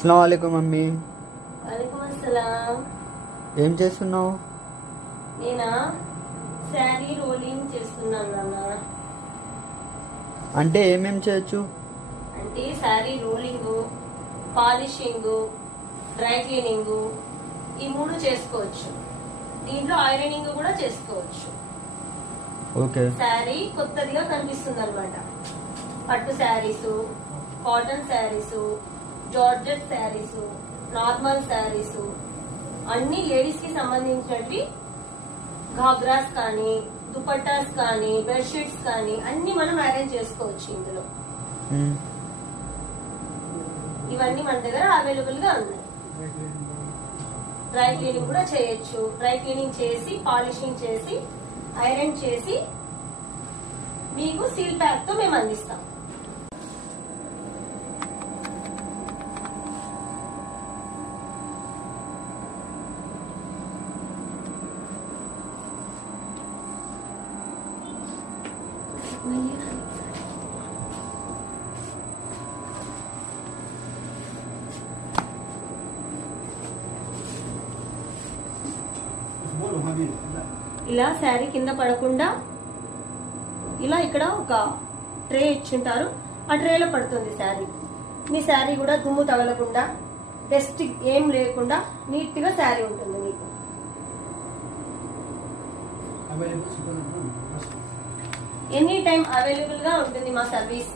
अस्सलाम वालेकुम मम्मी. वालेकुम अस्सलाम. ఏం చేస్తున్నావు? నేనా శారీ రోలింగ్ చేస్తున్నాను నాన్న. అంటే ఏమేం చేయొచ్చు? అంటే sari rolling, polishing, dry cleaning ఈ మూడు చేసుకోవచ్చు. దీంట్లో ఐరనింగ్ కూడా చేసుకోవచ్చు. ఓకే. శారీ కొత్తదిగా కనిపిస్తుంది అనమాట. పట్టు saris, cotton saris, georgette saris, normal saris అన్ని లేడీస్ కి సంబంధించినవి. ఘాగ్రాస్ కానీ, దుపట్టాస్ కానీ, బెడ్షీట్స్ కానీ అన్ని మనం అరేంజ్ చేసుకోవచ్చు ఇందులో. ఇవన్నీ మన దగ్గర అవైలబుల్ గా ఉన్నాయి. డ్రై క్లీనింగ్ కూడా చేయొచ్చు. డ్రై క్లీనింగ్ చేసి, పాలిషింగ్ చేసి, ఐరన్ చేసి మీకు సీల్ ప్యాక్ తో మేము అందిస్తాం. ఇలా శారీ కింద పడకుండా ఇలా ఇక్కడ ఒక ట్రే ఇచ్చుంటారు. ఆ ట్రేలో పడుతుంది శారీ. మీ శారీ కూడా దుమ్ము తగలకుండా, డస్ట్ ఏం లేకుండా నీట్ గా శారీ ఉంటుంది మీకు. ఎనీ టైం అవైలబుల్ గా ఉంటుంది మా సర్వీస్.